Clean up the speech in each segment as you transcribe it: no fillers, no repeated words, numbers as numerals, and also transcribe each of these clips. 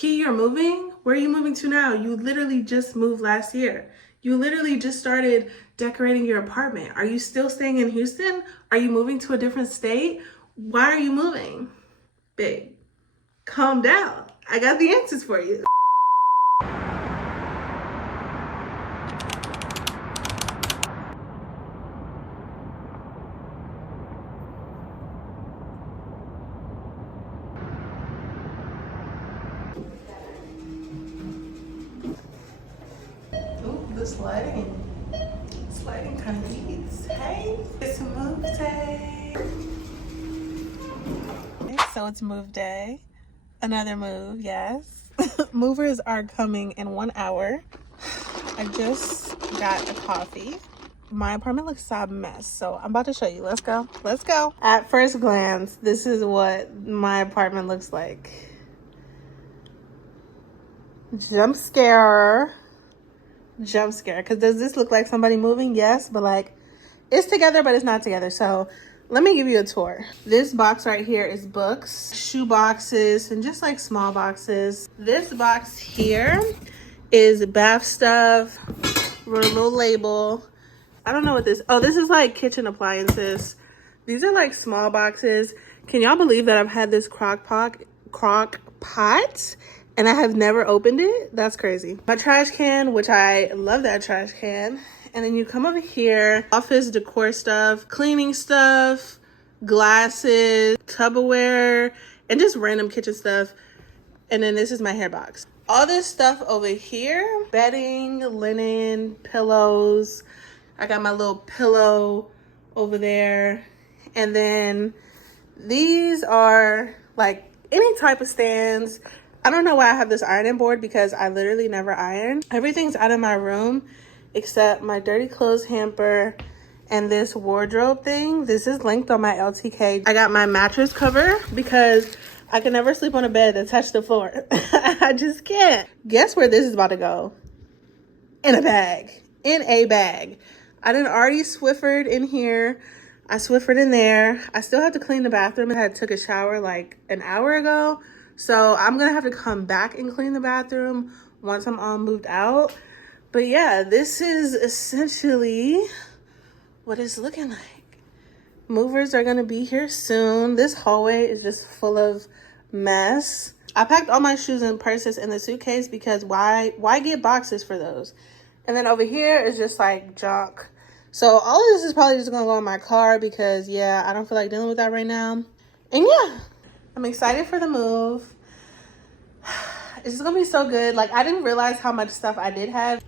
Key, you're moving? Where are you moving to now? You literally just moved last year. You literally just started decorating your apartment. Are you still staying in Houston? Are you moving to a different state? Why are you moving? Babe, calm down. I got the answers for you. Ooh, this lighting kind of eats. Hey, it's move day. So it's move day. Another move, yes. Movers are coming in 1 hour. I just got a coffee. My apartment looks a mess, so I'm about to show you. Let's go. Let's go. At first glance, this is what my apartment looks like. Jump scare. Jump scare. Because does this look like somebody moving? Yes, but like it's together, but it's not together. So let me give you a tour. This box right here is books, shoe boxes, and just like small boxes. This box here is bath stuff, with a little label. I don't know what this, oh, this is like kitchen appliances. These are like small boxes. Can y'all believe that I've had this crock pot and I have never opened it? That's crazy. My trash can, which I love that trash can. And then you come over here, office decor stuff, cleaning stuff, glasses, Tupperware, and just random kitchen stuff. And then this is my hair box. All this stuff over here, bedding, linen, pillows. I got my little pillow over there. And then these are like any type of stands. I don't know why I have this ironing board because I literally never iron. Everything's out of my room except my dirty clothes hamper and this wardrobe thing. This is linked on my LTK. I got my mattress cover because I can never sleep on a bed that touched the floor. I just can't. Guess where this is about to go? In a bag. In a bag. I done already Swiffered in here. I Swiffered in there. I still have to clean the bathroom. I had took a shower like an hour ago. So I'm gonna have to come back and clean the bathroom once I'm all moved out. But yeah, this is essentially what it's looking like. Movers are gonna be here soon. This hallway is just full of mess. I packed all my shoes and purses in the suitcase because why get boxes for those? And then over here is just like junk. So all of this is probably just gonna go in my car because yeah, I don't feel like dealing with that right now. And yeah, I'm excited for the move. It's just gonna be so good. Like I didn't realize how much stuff I did have.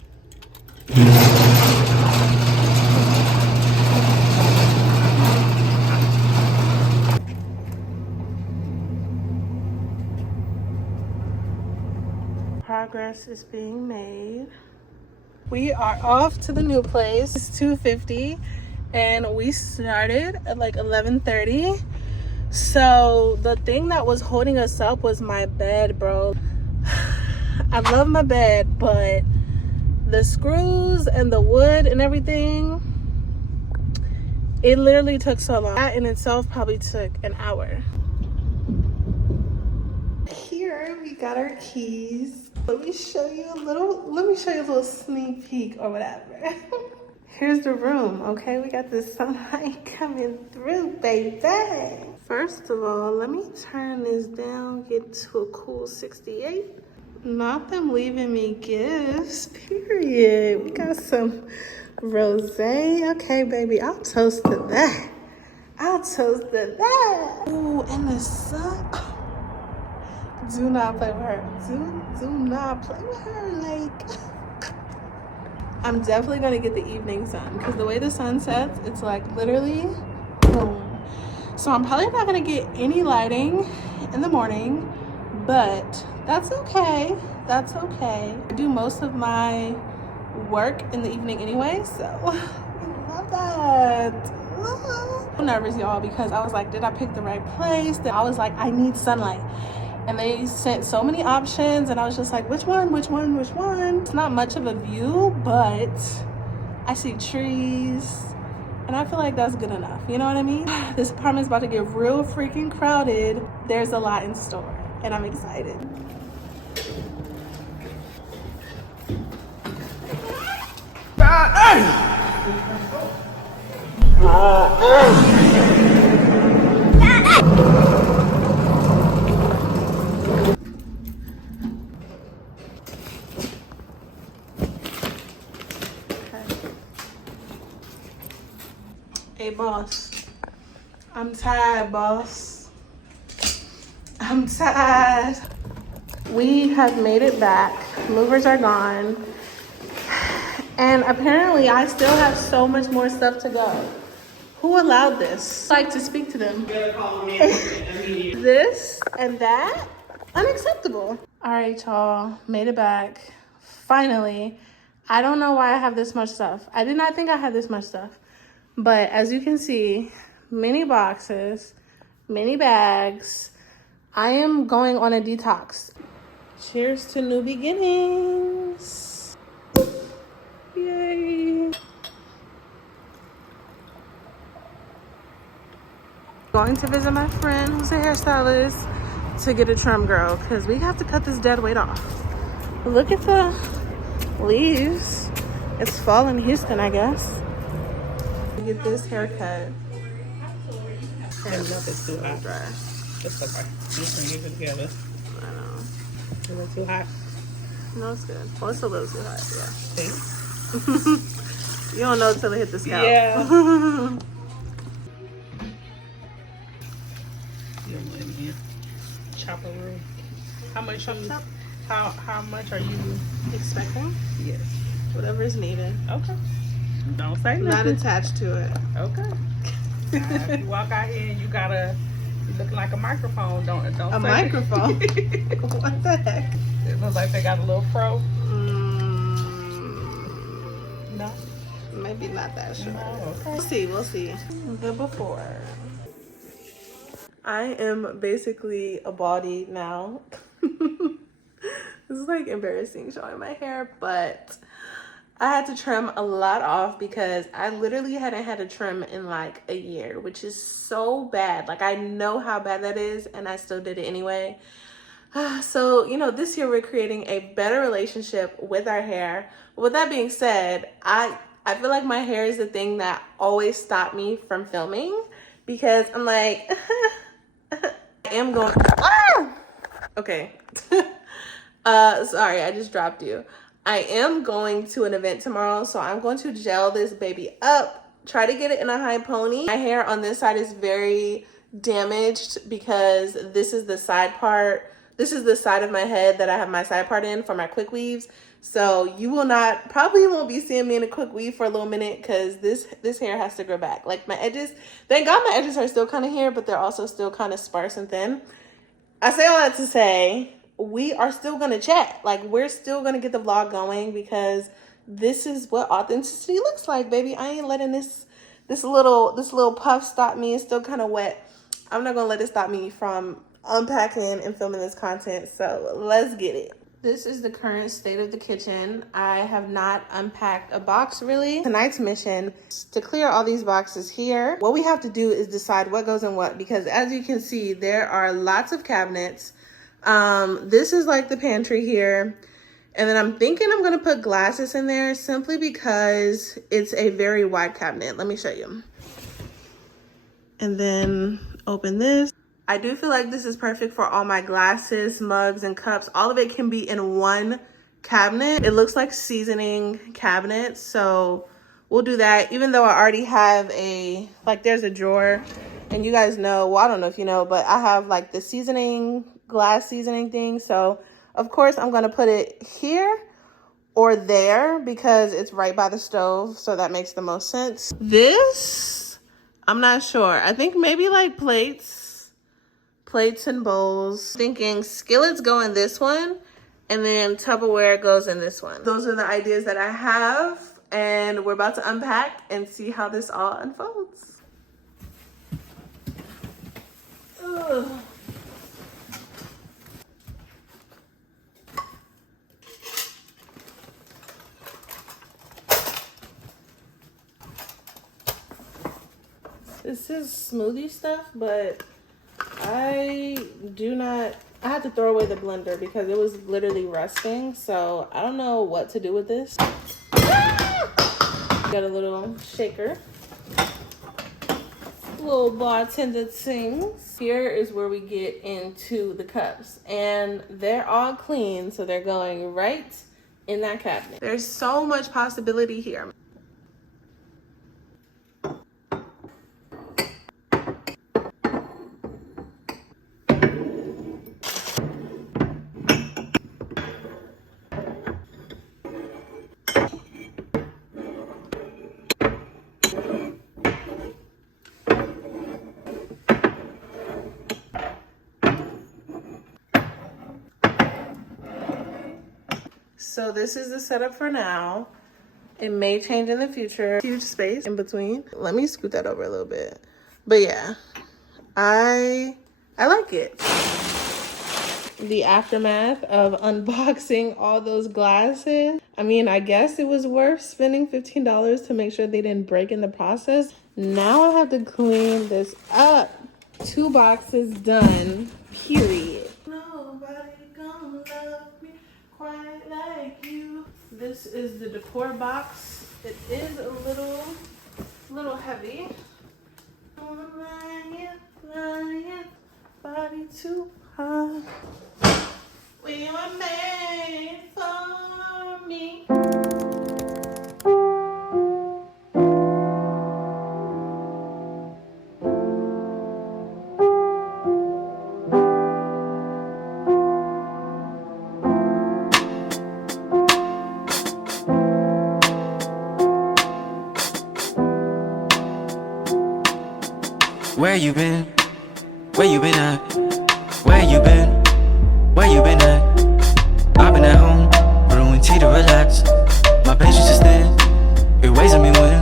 Progress is being made. We are off to the new place. It's 2:50 and we started at like 11:30. So the thing that was holding us up was my bed, bro. I love my bed, but the screws and the wood and everything, it literally took so long. That in itself probably took an hour. Here we got our keys. Let me show you a little sneak peek or whatever. Here's the room, okay? We got the sunlight coming through, baby. First of all, let me turn this down, get to a cool 68. Not them leaving me gifts, period. We got some rosé. Okay, baby, I'll toast to that. I'll toast to that. Ooh, and the sun. Do not play with her. Do not play with her. Like, I'm definitely gonna get the evening sun because the way the sun sets, it's like literally boom. So I'm probably not gonna get any lighting in the morning, but that's okay. That's okay. I do most of my work in the evening anyway, so I love that. I'm nervous, y'all, because I was like, did I pick the right place? Then I was like, I need sunlight. And they sent so many options and I was just like, which one? It's not much of a view, but I see trees and I feel like that's good enough. You know what I mean? This apartment's about to get real freaking crowded. There's a lot in store and I'm excited. Hey, boss. I'm tired, boss. I'm tired. We have made it back. Movers are gone. And apparently I still have so much more stuff to go. Who allowed this? I'd like to speak to them. This and that? Unacceptable. All right, y'all. Made it back. Finally. I don't know why I have this much stuff. I did not think I had this much stuff. But as you can see, many boxes, many bags. I am going on a detox. Cheers to new beginnings. Yay. Going to visit my friend who's a hairstylist to get a trim, girl, because we have to cut this dead weight off. Look at the leaves. It's fall in Houston, I guess. Get this haircut. And nothing's too hot. Dry. It's okay. You can get it together. I know. Is it too hot? No, it's good. Well, it's a little too hot, yeah. See? You don't know until it hit the scalp. Yeah. You don't let me chop a room. How much are you? How much are you Expecting? Yes. Whatever is needed. Okay. Don't say nothing. Not attached to it. Okay. If you walk out here and you look like a microphone. Don't A say microphone? What the heck? It looks like they got a little fro. No. Maybe not that short. No, okay. We'll see. The before. I am basically a body now. This is like embarrassing showing my hair, but I had to trim a lot off because I literally hadn't had a trim in like a year, which is so bad. Like, I know how bad that is, and I still did it anyway. So, you know, this year we're creating a better relationship with our hair. With that being said, I feel like my hair is the thing that always stopped me from filming because I'm like, I am going, okay. Sorry, I just dropped you. I am going to an event tomorrow, so I'm going to gel this baby up, try to get it in a high pony. My hair on this side is very damaged because this is the side part. This is the side of my head that I have my side part in for my quick weaves. So you probably won't be seeing me in a quick weave for a little minute because this hair has to grow back. Like, my edges, thank God my edges are still kind of here, but they're also still kind of sparse and thin. I say all that to say, we are still gonna chat. Like, we're still gonna get the vlog going because this is what authenticity looks like, baby. I ain't letting this little puff stop me. It's still kind of wet. I'm not gonna let it stop me from unpacking and filming this content. So let's get it. This is the current state of the kitchen. I have not unpacked a box really. Tonight's mission is to clear all these boxes here. What we have to do is decide what goes in what, because as you can see, there are lots of cabinets. This is like the pantry here. And then I'm thinking I'm gonna put glasses in there simply because it's a very wide cabinet. Let me show you. And then open this. I do feel like this is perfect for all my glasses, mugs, and cups. All of it can be in one cabinet. It looks like seasoning cabinets, so we'll do that. Even though I already have there's a drawer, and you guys know, well, I don't know if you know, but I have like the glass seasoning thing. So of course I'm gonna put it here or there because it's right by the stove, so that makes the most sense. This, I'm not sure. I think maybe like plates and bowls. Thinking skillets go in this one, and then Tupperware goes in this one. Those are the ideas that I have, and we're about to unpack and see how this all unfolds. Ugh. This is smoothie stuff, but I had to throw away the blender because it was literally rusting. So I don't know what to do with this. Got a little shaker. Little bartender things. Here is where we get into the cups, and they're all clean, so they're going right in that cabinet. There's so much possibility here. So this is the setup for now. It may change in the future. Huge space in between. Let me scoot that over a little bit. But yeah, I like it. The aftermath of unboxing all those glasses. I mean, I guess it was worth spending $15 to make sure they didn't break in the process. Now I have to clean this up. 2 boxes done, period. Nobody gonna love me quite like you. This is the decor box. It is a little heavy. Body too hot. We were made for me. Where you been? Where you been at? Where you been? Where you been at? I've been at home, brewing tea to relax. My patience is thin, it weighs on me when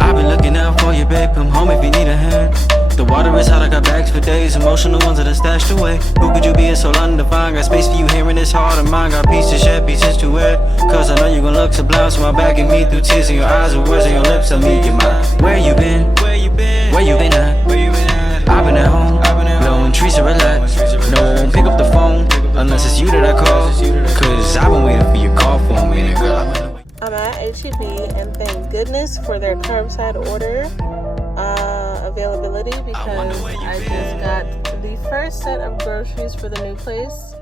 I've been looking out for you, babe. Come home if you need a hand. The water is hot, I got bags for days. Emotional ones that are stashed away. Who could you be? It's so undefined. Got space for you here in this heart of mine. Got pieces to shed, pieces to wear. Cause I know you gon' look sublime. So I'm backing me through tears in your eyes and words in your lips. Tell me you're mine. Where you been? Where you been? Where you been at? Where you been at? I've been at home, blowing trees to relax. No one won't pick up the phone unless it's you that I call. Cause I've been waiting for your call for a minute, girl. I'm at HEB, and thank goodness for their curbside order availability, because I just got the first set of groceries for the new place.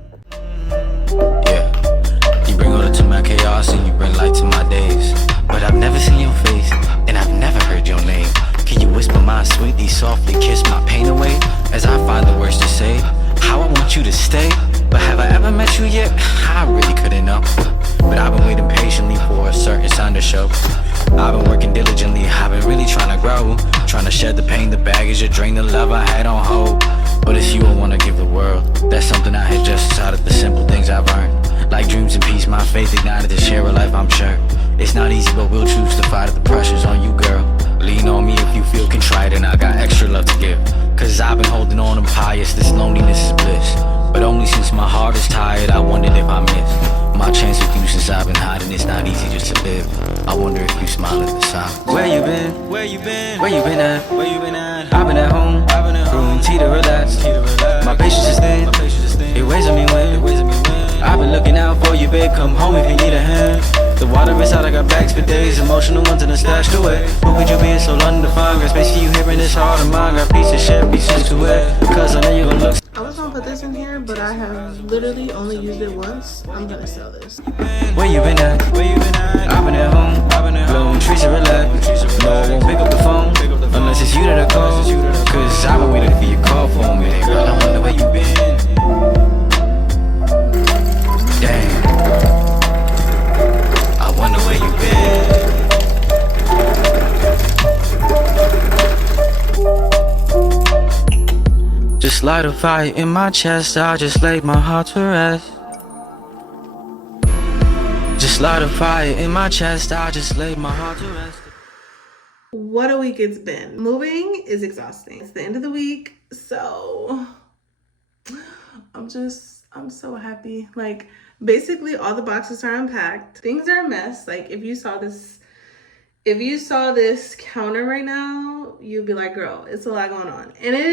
Yeah, you bring order to my chaos and you bring light to my days. But I've never seen your face and I've never heard your name. Can you whisper my sweetly, softly kiss my pain away as I find the words to say how I want you to stay? But have I ever met you yet? I really couldn't know. But I've been waiting patiently for a certain sign to show. I've been working diligently, I've been really trying to grow. Trying to shed the pain, the baggage, to drain the love I had on hold. But it's you I wanna give the world. That's something I had just decided, the simple things I've earned. Like dreams and peace, my faith ignited to share a life, I'm sure. It's not easy, but we'll choose to fight if the pressure's on you, girl. Lean on me if you feel contrite, and I got extra love to give. Cause I've been holding on, I'm pious, this loneliness is bliss. But only since my heart is tired, I wondered if I missed my chance with you since I've been hiding. It's not easy just to live. I wonder if you smile at the sign. Where you been? Where you been? Where you been at? Where you been at? I've been at home, brewing tea to relax. My patience is thin, it weighs on me when I've been looking out for you, babe. Come home if you need a hand. The water is out, I got bags for days. Emotional ones and stashed away. Who could you be? It's so undefined. Got space for you here in this heart of mine. Got pieces shed, pieces to wear. Cause I know you gon' look. I was gonna put this in here, but I have literally only used it once. I'm gonna sell this. Where you been at? Where you been at? I've been at home, blowing trees to relax. No one won't pick up the phone unless it's you that I call. Cause I've been waiting for your call for a minute, girl. I wonder where you been. Damn, I wonder where you been. Just light a fire in my chest, I just laid my heart to rest. Just light a fire in my chest, I just laid my heart to rest. What a week it's been. Moving is exhausting. It's the end of the week, so I'm so happy. Like, basically all the boxes are unpacked. Things are a mess. Like, if you saw this counter right now, you'd be like, girl, it's a lot going on. And it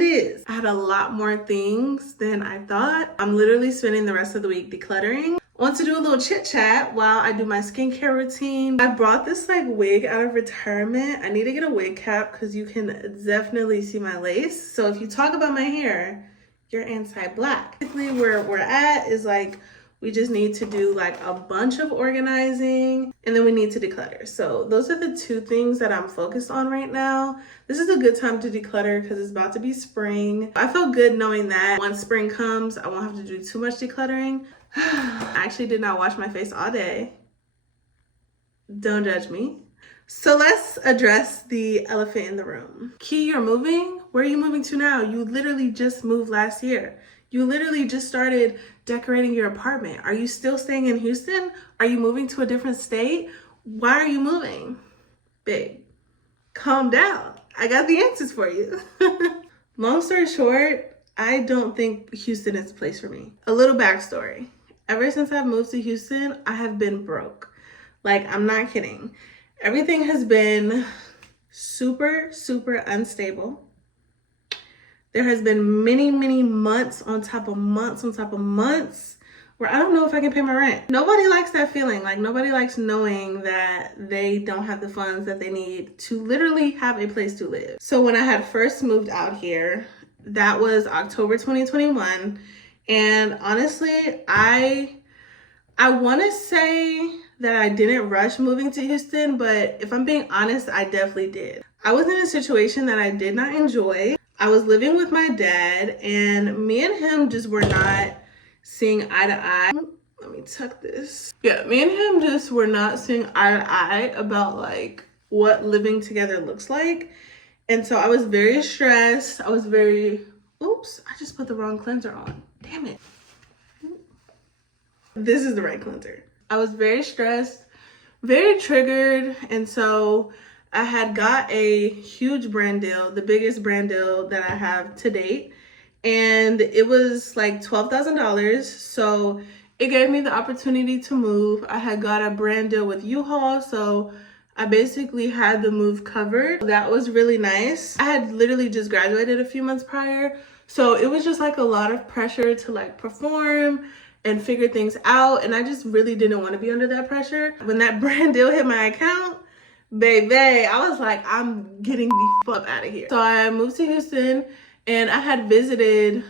is. I had a lot more things than I thought. I'm literally spending the rest of the week decluttering. Want to do a little chit chat while I do my skincare routine. I brought this like wig out of retirement. I need to get a wig cap because you can definitely see my lace. So if you talk about my hair, you're anti-black. Basically where we're at is like, we just need to do like a bunch of organizing and then we need to declutter. So those are the two things that I'm focused on right now. This is a good time to declutter because it's about to be spring. I feel good knowing that once spring comes, I won't have to do too much decluttering. I actually did not wash my face all day. Don't judge me. So let's address the elephant in the room. Key, you're moving? Where are you moving to now? You literally just moved last year. You literally just started decorating your apartment. Are you still staying in Houston? Are you moving to a different state? Why are you moving? Babe, calm down. I got the answers for you. Long story short, I don't think Houston is a place for me. A little backstory. Ever since I've moved to Houston, I have been broke. Like, I'm not kidding. Everything has been super, super unstable. There has been many, many months on top of months on top of months where I don't know if I can pay my rent. Nobody likes that feeling. Like, nobody likes knowing that they don't have the funds that they need to literally have a place to live. So when I had first moved out here, that was October 2021. And honestly, I want to say that I didn't rush moving to Houston, but if I'm being honest, I definitely did. I was in a situation that I did not enjoy. I was living with my dad and me and him just were not seeing eye to eye. Let me tuck this. Yeah, me and him just were not seeing eye to eye about like what living together looks like. And so I was very stressed. I was very, oops, I just put the wrong cleanser on. Damn it. This is the right cleanser. I was very stressed, very triggered. And so I had got a huge brand deal, the biggest brand deal that I have to date. And it was like $12,000. So it gave me the opportunity to move. I had got a brand deal with U-Haul. So I basically had the move covered. That was really nice. I had literally just graduated a few months prior. So it was just like a lot of pressure to like perform and figure things out. And I just really didn't want to be under that pressure. When that brand deal hit my account, baby, I was like, I'm getting the fuck out of here. So I moved to Houston and I had visited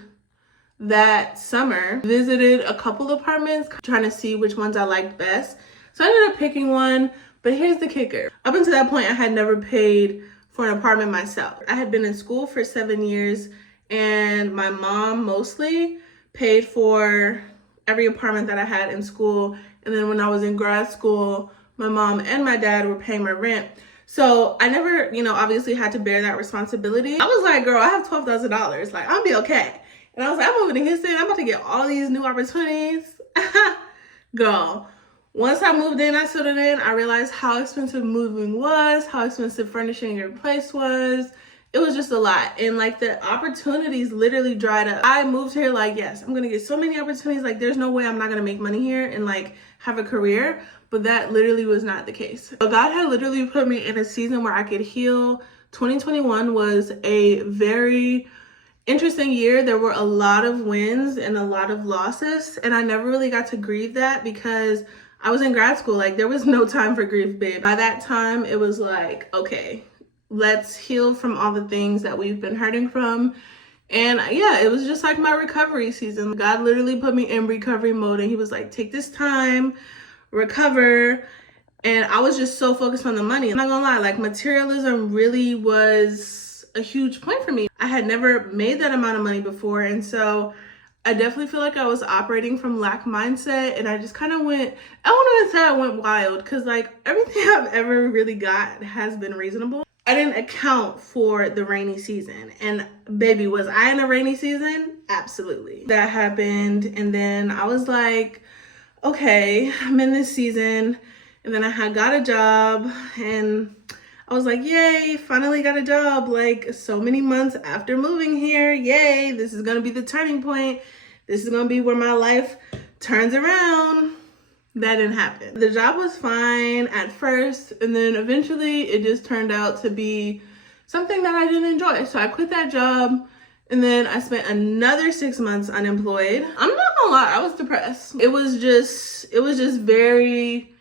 that summer, visited a couple apartments, trying to see which ones I liked best. So I ended up picking one, but here's the kicker. Up until that point, I had never paid for an apartment myself. I had been in school for 7 years and my mom mostly paid for every apartment that I had in school. And then when I was in grad school, my mom and my dad were paying my rent. So I never, obviously had to bear that responsibility. I was like, girl, I have $12,000. Like, I'll be okay. And I was like, I'm moving to Houston. I'm about to get all these new opportunities. Girl, once I moved in, I settled in, I realized how expensive moving was, how expensive furnishing your place was. It was just a lot. And like the opportunities literally dried up. I moved here like, yes, I'm going to get so many opportunities. Like there's no way I'm not going to make money here and like have a career. But that literally was not the case. So God had literally put me in a season where I could heal. 2021 was a very interesting year. There were a lot of wins and a lot of losses. And I never really got to grieve that because I was in grad school. Like there was no time for grief, babe. By that time, it was like, okay, let's heal from all the things that we've been hurting from. And yeah, it was just like my recovery season. God literally put me in recovery mode and he was like, take this time, recover. And I was just so focused on the money. I'm not gonna lie, like materialism really was a huge point for me. I had never made that amount of money before. And so I definitely feel like I was operating from lack mindset. And I just kind of went, I won't even say I went wild because like everything I've ever really got has been reasonable. I didn't account for the rainy season. And baby, was I in a rainy season? Absolutely. That happened. And then I was like, okay, I'm in this season. And then I had got a job and I was like, yay, finally got a job. Like so many months after moving here, yay, this is gonna be the turning point. This is gonna be where my life turns around. That didn't happen. The job was fine at first, and then eventually it just turned out to be something that I didn't enjoy. So I quit that job, and then I spent another 6 months unemployed. I'm not gonna lie, I was depressed. It was just very,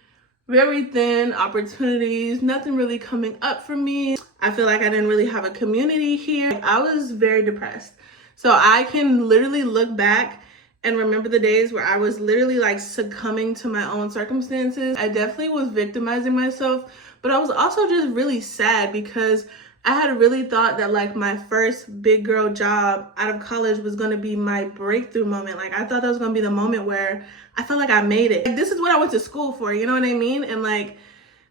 very thin opportunities, nothing really coming up for me. I feel like I didn't really have a community here. I was very depressed. So I can literally look back and remember the days where I was literally like succumbing to my own circumstances. I definitely was victimizing myself, but I was also just really sad because I had really thought that like my first big girl job out of college was gonna be my breakthrough moment. Like I thought that was gonna be the moment where I felt like I made it. Like, this is what I went to school for, you know what I mean? And like,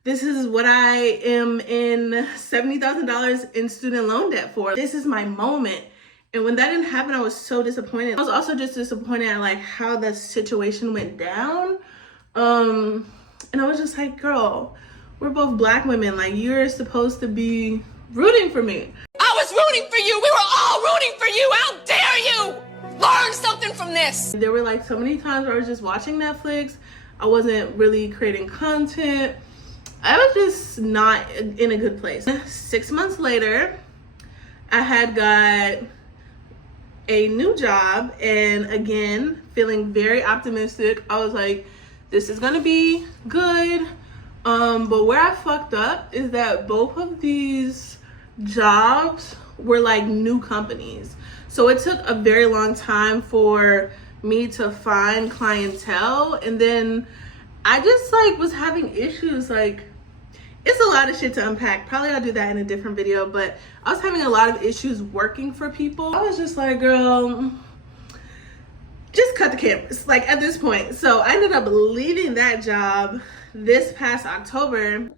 this is what I am in $70,000 in student loan debt for. This is my moment. And when that didn't happen, I was so disappointed. I was also just disappointed at like how the situation went down. And I was just like, girl, we're both Black women. Like you're supposed to be rooting for me. I was rooting for you. We were all rooting for you. How dare you? Learn something from this. There were like so many times where I was just watching Netflix. I wasn't really creating content. I was just not in a good place. 6 months later, I had got a new job, and again, feeling very optimistic. I was like, this is gonna be good. But where I fucked up is that both of these jobs were like new companies. So it took a very long time for me to find clientele. And then I just like was having issues. Like it's a lot of shit to unpack. Probably I'll do that in a different video, but I was having a lot of issues working for people. I was just like, girl, just cut the cameras, like at this point. So I ended up leaving that job this past October.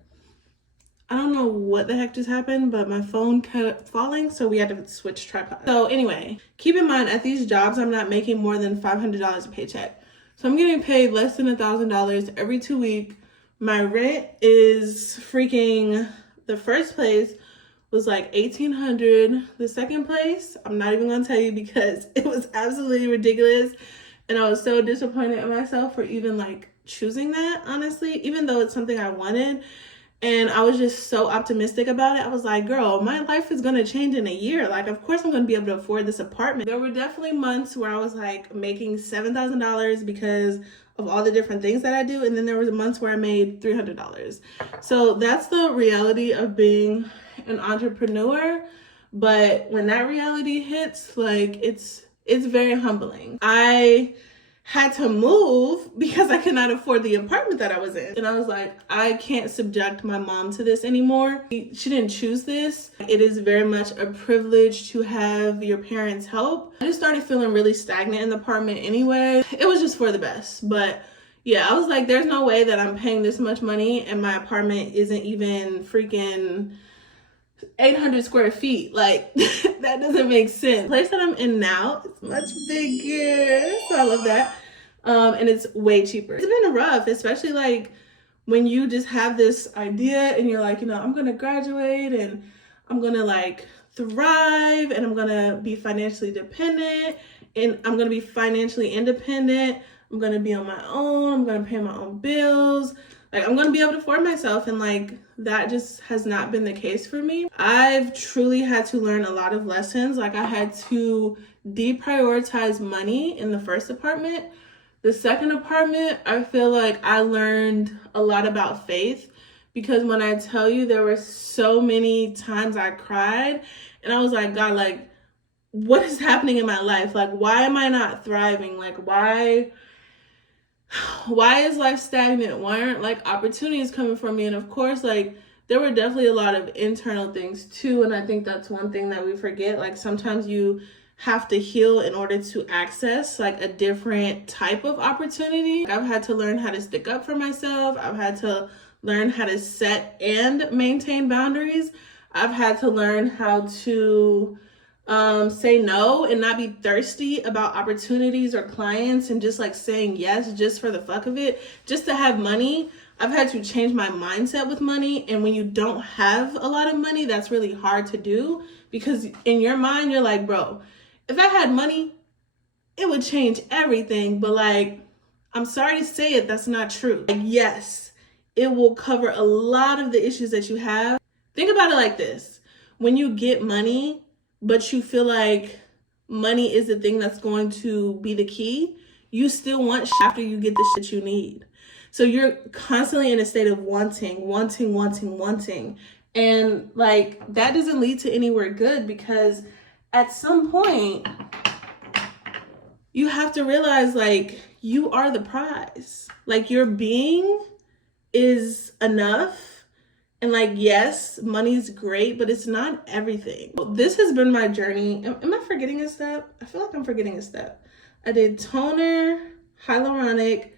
I don't know what the heck just happened, but my phone kept falling, so we had to switch tripods. So anyway, keep in mind at these jobs, I'm not making more than $500 a paycheck. So I'm getting paid less than $1,000 every 2 weeks. My rent is freaking, the first place was like $1,800. The second place, I'm not even gonna tell you because it was absolutely ridiculous. And I was so disappointed in myself for even like choosing that, honestly, even though it's something I wanted. And I was just so optimistic about it. I was like, girl, my life is gonna change in a year. Like, of course I'm gonna be able to afford this apartment. There were definitely months where I was like making $7,000 because of all the different things that I do. And then there was months where I made $300. So that's the reality of being an entrepreneur. But when that reality hits, like it's very humbling. I had to move because I could not afford the apartment that I was in. And I was like, I can't subject my mom to this anymore. She didn't choose this. It is very much a privilege to have your parents' help. I just started feeling really stagnant in the apartment anyway. It was just for the best. But yeah, I was like, there's no way that I'm paying this much money and my apartment isn't even freaking 800 square feet. Like that doesn't make sense. The place that I'm in now is much bigger, so I love that. And it's way cheaper. It's been rough, especially like when you just have this idea and you're like, you know, I'm gonna graduate and I'm gonna like thrive and I'm gonna be financially dependent and I'm gonna be financially independent. I'm gonna be on my own. I'm gonna pay my own bills. Like I'm gonna be able to afford myself, and like that just has not been the case for me. I've truly had to learn a lot of lessons. Like I had to deprioritize money in the first apartment. The second apartment, I feel like I learned a lot about faith, because when I tell you there were so many times I cried and I was like, God, like what is happening in my life? Like why am I not thriving? Like why is life stagnant? Why aren't like opportunities coming for me? And of course, like there were definitely a lot of internal things too. And I think that's one thing that we forget. Like sometimes you have to heal in order to access like a different type of opportunity. I've had to learn how to stick up for myself. I've had to learn how to set and maintain boundaries. I've had to learn how to say no and not be thirsty about opportunities or clients and just like saying yes just for the fuck of it, just to have money. I've had to change my mindset with money. And when you don't have a lot of money, that's really hard to do, because in your mind you're like, bro, if I had money it would change everything. But like, I'm sorry to say it, that's not true. Like, yes, it will cover a lot of the issues that you have. Think about it like this: when you get money but you feel like money is the thing that's going to be the key, you still want shit after you get the shit you need. So you're constantly in a state of wanting. And like, that doesn't lead to anywhere good, because at some point you have to realize, like, you are the prize. Like, your being is enough. And like, yes, money's great, but it's not everything. This has been my journey. Am I forgetting a step? I feel like I'm forgetting a step. I did toner, hyaluronic,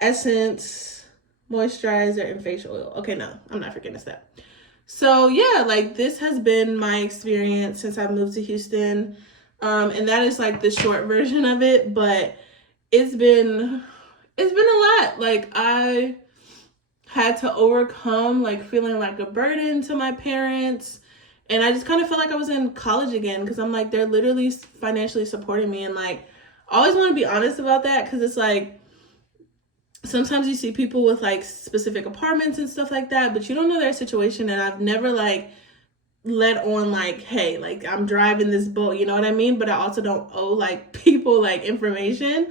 essence, moisturizer, and facial oil. Okay, no, I'm not forgetting a step. So yeah, like, this has been my experience since I moved to Houston. And that is like the short version of it, but it's been a lot. Like, I had to overcome like feeling like a burden to my parents. And I just kind of felt like I was in college again, because I'm like, they're literally financially supporting me. And like, I always want to be honest about that, because it's like, sometimes you see people with like specific apartments and stuff like that, but you don't know their situation. And I've never like let on like, hey, like, I'm driving this boat, you know what I mean? But I also don't owe like people like information.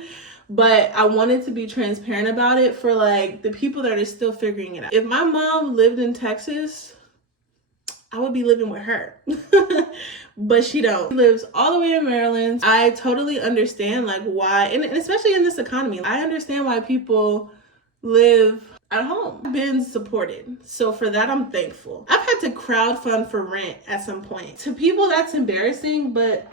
But I wanted to be transparent about it for like the people that are still figuring it out. If my mom lived in Texas, I would be living with her. But she don't. She lives all the way in Maryland. I totally understand like why, and especially in this economy, I understand why people live at home. I've been supported. So for that, I'm thankful. I've had to crowdfund for rent at some point. To people, that's embarrassing, but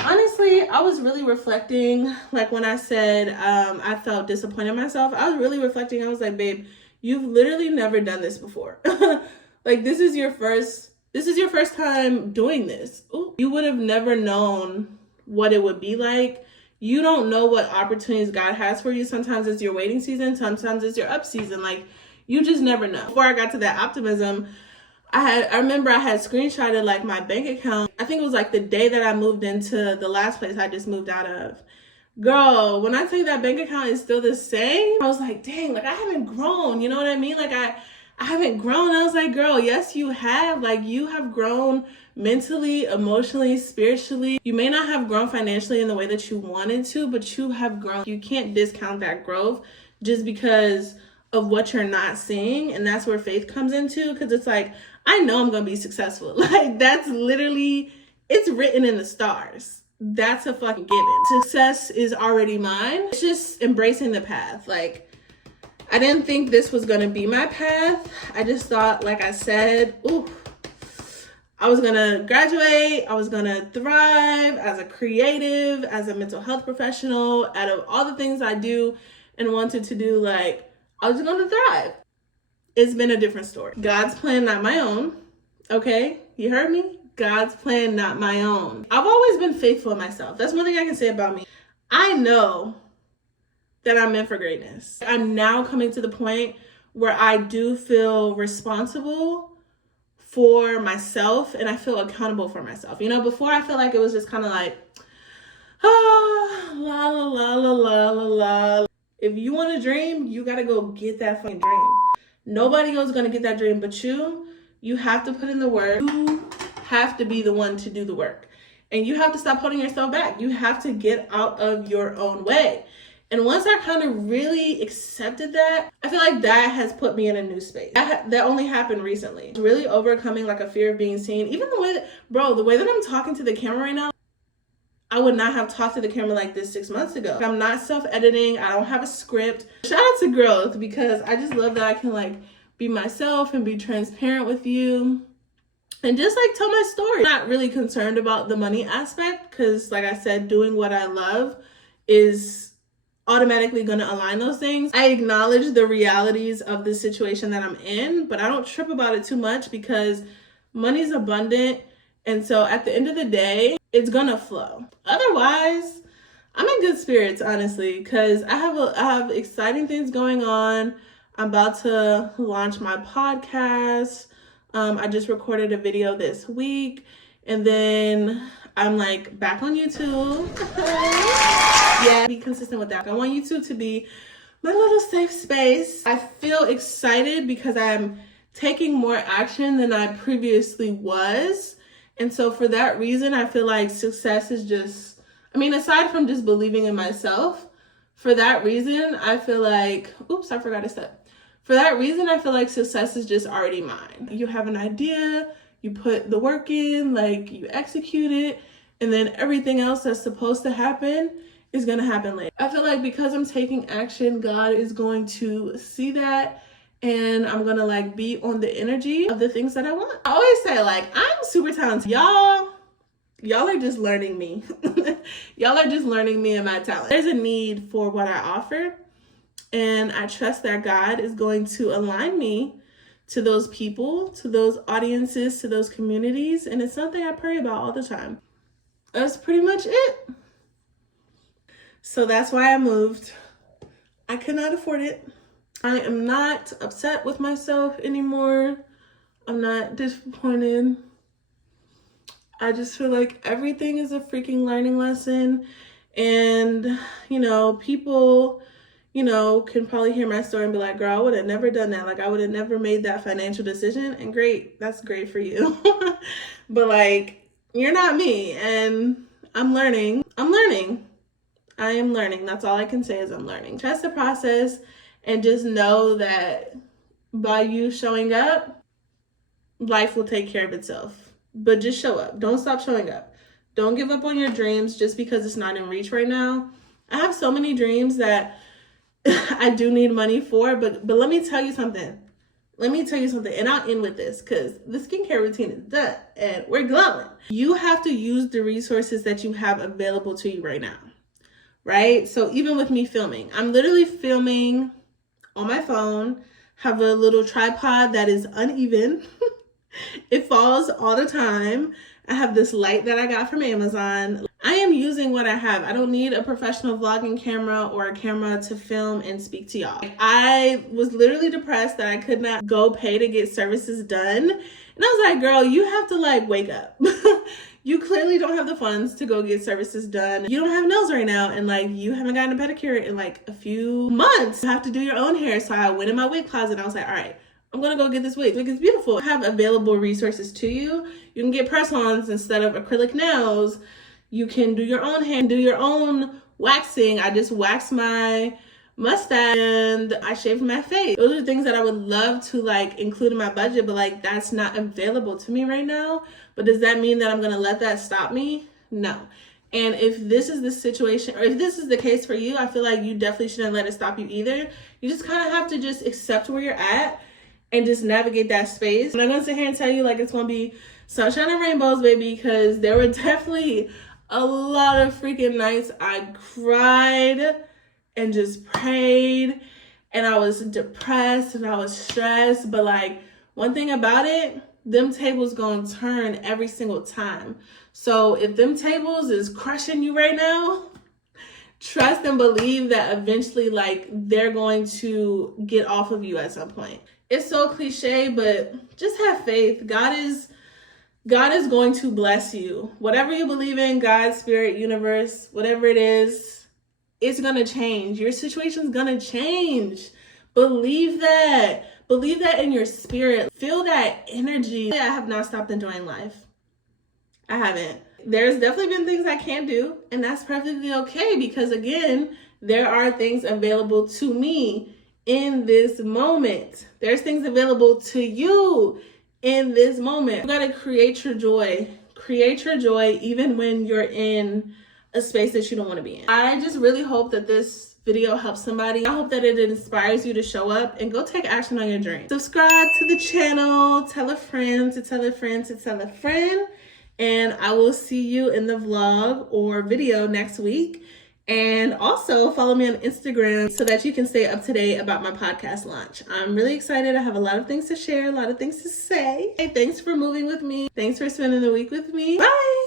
honestly, I was really reflecting. Like, when I said I felt disappointed in myself, I was really reflecting. I was like, babe, you've literally never done this before. Like, this is your first time doing this. Ooh. You would have never known what it would be like. You don't know what opportunities God has for you. Sometimes it's your waiting season. Sometimes it's your up season. Like, you just never know. Before I got to that optimism, I remember I had screenshotted like my bank account. I think it was like the day that I moved into the last place I just moved out of. Girl, when I tell you that bank account is still the same, I was like, dang, like, I haven't grown. You know what I mean? Like, I haven't grown. I was like, girl, yes, you have. Like, you have grown mentally, emotionally, spiritually. You may not have grown financially in the way that you wanted to, but you have grown. You can't discount that growth just because of what you're not seeing. And that's where faith comes into, because it's like, I know I'm going to be successful. Like, that's literally, it's written in the stars. That's a fucking given. Success is already mine. It's just embracing the path. Like, I didn't think this was going to be my path. I just thought, like I said, I was going to graduate. I was going to thrive as a creative, as a mental health professional. Out of all the things I do and wanted to do, like, I was going to thrive. It's been a different story. God's plan, not my own. Okay? You heard me? God's plan, not my own. I've always been faithful in myself. That's one thing I can say about me. I know that I'm meant for greatness. I'm now coming to the point where I do feel responsible for myself, and I feel accountable for myself. You know, before I felt like it was just kind of like, la la la la la la la. If you want a dream, you gotta go get that fucking dream. Nobody else is gonna get that dream but you. You have to put in the work. You have to be the one to do the work. And you have to stop holding yourself back. You have to get out of your own way. And once I kind of really accepted that, I feel like that has put me in a new space. That only happened recently. Really overcoming like a fear of being seen. Even the way that, the way that I'm talking to the camera right now, I would not have talked to the camera like this 6 months ago. I'm not self-editing. I don't have a script. Shout out to growth, because I just love that I can like be myself and be transparent with you and just like tell my story. I'm not really concerned about the money aspect, because like I said, doing what I love is automatically going to align those things. I acknowledge the realities of the situation that I'm in, but I don't trip about it too much, because money's abundant. And so at the end of the day, it's going to flow. Otherwise, I'm in good spirits, honestly, because I have exciting things going on. I'm about to launch my podcast. I just recorded a video this week, and then I'm like back on YouTube. Yeah, be consistent with that. I want YouTube to be my little safe space. I feel excited because I'm taking more action than I previously was. And so for that reason, I feel like success is just, I mean, aside from just believing in myself, for that reason, I feel like, oops, I forgot a step. For that reason, I feel like success is just already mine. You have an idea, you put the work in, like you execute it, and then everything else that's supposed to happen is gonna happen later. I feel like because I'm taking action, God is going to see that, and I'm gonna like be on the energy of the things that I want. I always say like, I'm super talented. Y'all are just learning me. Y'all are just learning me and my talent. There's a need for what I offer, and I trust that God is going to align me to those people, to those audiences, to those communities, and it's something I pray about all the time. That's pretty much it. So that's why I moved. I could not afford it. I am not upset with myself anymore. I'm not disappointed. I just feel like everything is a freaking learning lesson. And, you know, people, you know, can probably hear my story and be like, girl, I would have never done that. Like, I would have never made that financial decision. And great, that's great for you. But like, you're not me. And I'm learning. I am learning. That's all I can say is I'm learning. Trust the process and just know that by you showing up, life will take care of itself. But just show up. Don't stop showing up. Don't give up on your dreams just because it's not in reach right now. I have so many dreams that I do need money for, but let me tell you something. And I'll end with this because the skincare routine is done and we're glowing. You have to use the resources that you have available to you right now, right? So even with me filming, I'm literally filming on my phone, have a little tripod that is uneven. It falls all the time. I have this light that I got from Amazon. I am using what I have. I don't need a professional vlogging camera or a camera to film and speak to y'all. I was literally depressed that I could not go pay to get services done. And I was like, girl, you have to like wake up. You clearly don't have the funds to go get services done. You don't have nails right now. And like, you haven't gotten a pedicure in like a few months. You have to do your own hair. So I went in my wig closet and I was like, all right, I'm gonna go get this wig. Wig is beautiful. Have available resources to you. You can get press-ons instead of acrylic nails. You can do your own hair, do your own waxing. I just waxed my mustache and I shaved my face. Those are things that I would love to like include in my budget, but like that's not available to me right now. But does that mean that I'm gonna let that stop me? No. And if this is the situation, or if this is the case for you, I feel like you definitely shouldn't let it stop you either. You just kind of have to just accept where you're at and just navigate that space. I'm not gonna sit here and tell you like it's gonna be sunshine and rainbows, baby, because there were definitely a lot of freaking nights I cried and just prayed and I was depressed and I was stressed. But like, one thing about it, them tables gonna turn every single time. So if them tables is crushing you right now, trust and believe that eventually like they're going to get off of you at some point. It's so cliche, but just have faith. God is going to bless you. Whatever you believe in, God, spirit, universe, whatever it is, it's going to change. Your situation's going to change. Believe that. Believe that in your spirit. Feel that energy. I have not stopped enjoying life. I haven't. There's definitely been things I can't do, and that's perfectly okay because, again, there are things available to me in this moment. There's things available to you in this moment. You gotta create your joy. Create your joy even when you're in a space that you don't want to be in. I just really hope that this video helps somebody. I hope that it inspires you to show up and go take action on your dreams. Subscribe to the channel, tell a friend to tell a friend to tell a friend, and I will see you in the vlog or video next week. And also follow me on Instagram so that you can stay up to date about my podcast launch. I'm really excited. I have a lot of things to share, a lot of things to say. Hey, thanks for moving with me. Thanks for spending the week with me. Bye.